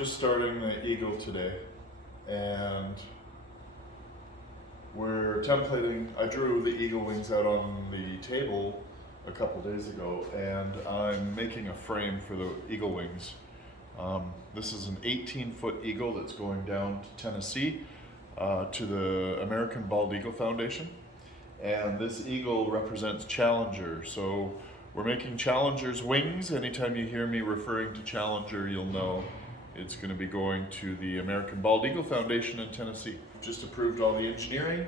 just starting the Eagle today, and we're templating. I drew the Eagle wings out on the table a couple days ago, and I'm making a frame for the Eagle wings. This is an 18-foot Eagle that's going down to Tennessee to the American Bald Eagle Foundation, and this Eagle represents Challenger. So we're making Challenger's wings. Anytime you hear me referring to Challenger, you'll know it's going to be going to the American Bald Eagle Foundation in Tennessee. Just approved all the engineering,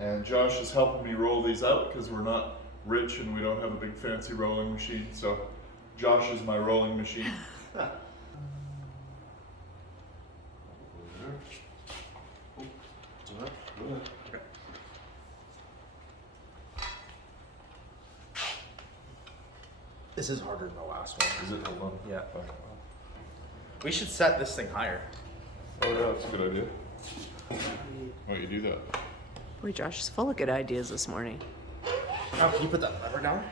and Josh is helping me roll these out because we're not rich and we don't have a big fancy rolling machine. So Josh is my rolling machine. This is harder than the last one. Is it? Hold on. Yeah. Okay. We should set this thing higher. Oh yeah, that's a good idea. Why don't you do that? Boy, Josh is full of good ideas this morning. Now, can you put that lever down?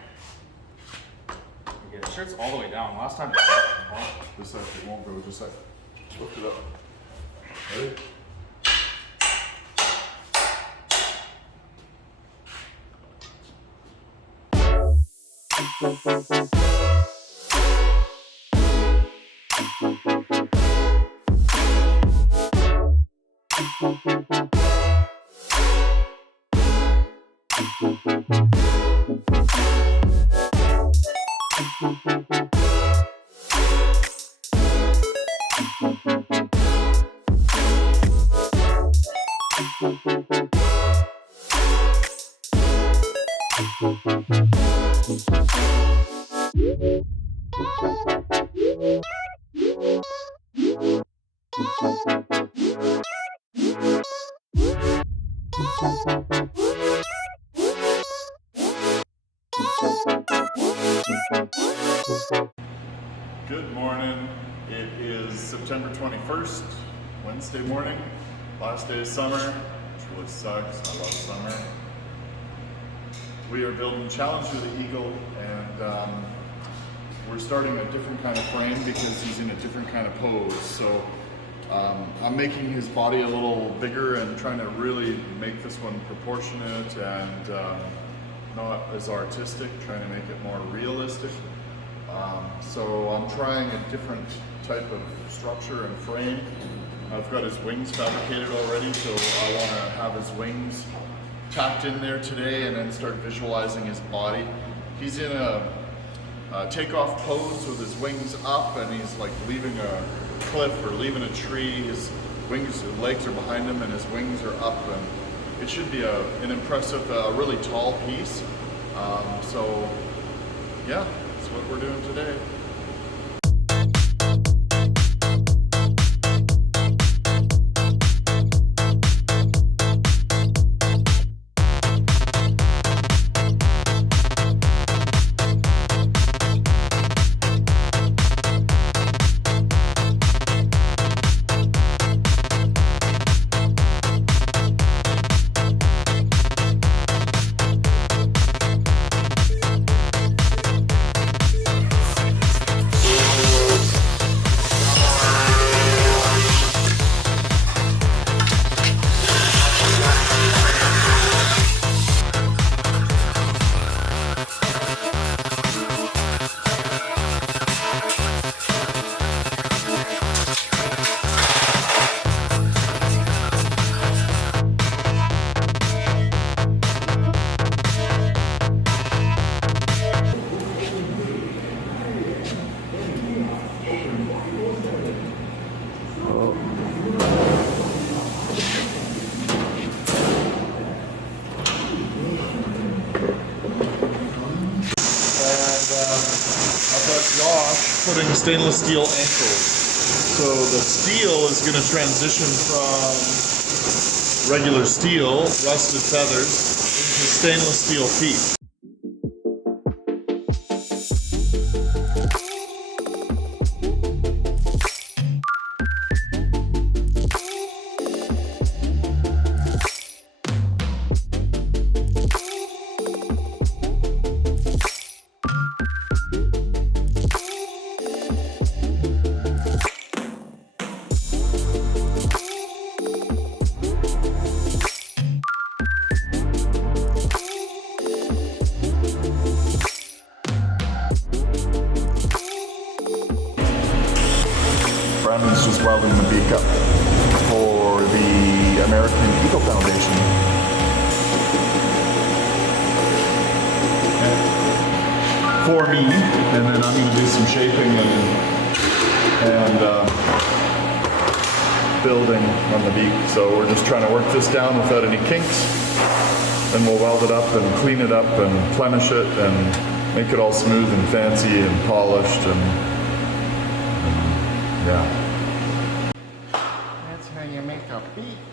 Yeah, sure, it's all the way down. Last time. This side, it won't go, just like, lift it up. Ready? Good morning. It is September 21st, Wednesday morning, last day of summer, which really sucks. I love summer. We are building Challenger the Eagle, and we're starting a different kind of frame because he's in a different kind of pose. So I'm making his body a little bigger and trying to really make this one proportionate and not as artistic, trying to make it more realistic. So I'm trying a different type of structure and frame. I've got his wings fabricated already, so I want to have his wings tacked in there today and then start visualizing his body. He's in a takeoff pose with his wings up, and he's like leaving a cliff or leaving a tree. His legs are behind him and his wings are up, and it should be an impressive, really tall piece. So yeah, that's what we're doing today. Putting stainless steel ankles. So the steel is going to transition from regular steel, rusted feathers, into stainless steel feet. Brandon's just welding the beak up for the American Eagle Foundation. For me, and then I'm going to do some shaping and building on the beak. So we're just trying to work this down without any kinks, and we'll weld it up and clean it up and plenish it and make it all smooth and fancy and polished and yeah. That's how you make a beak.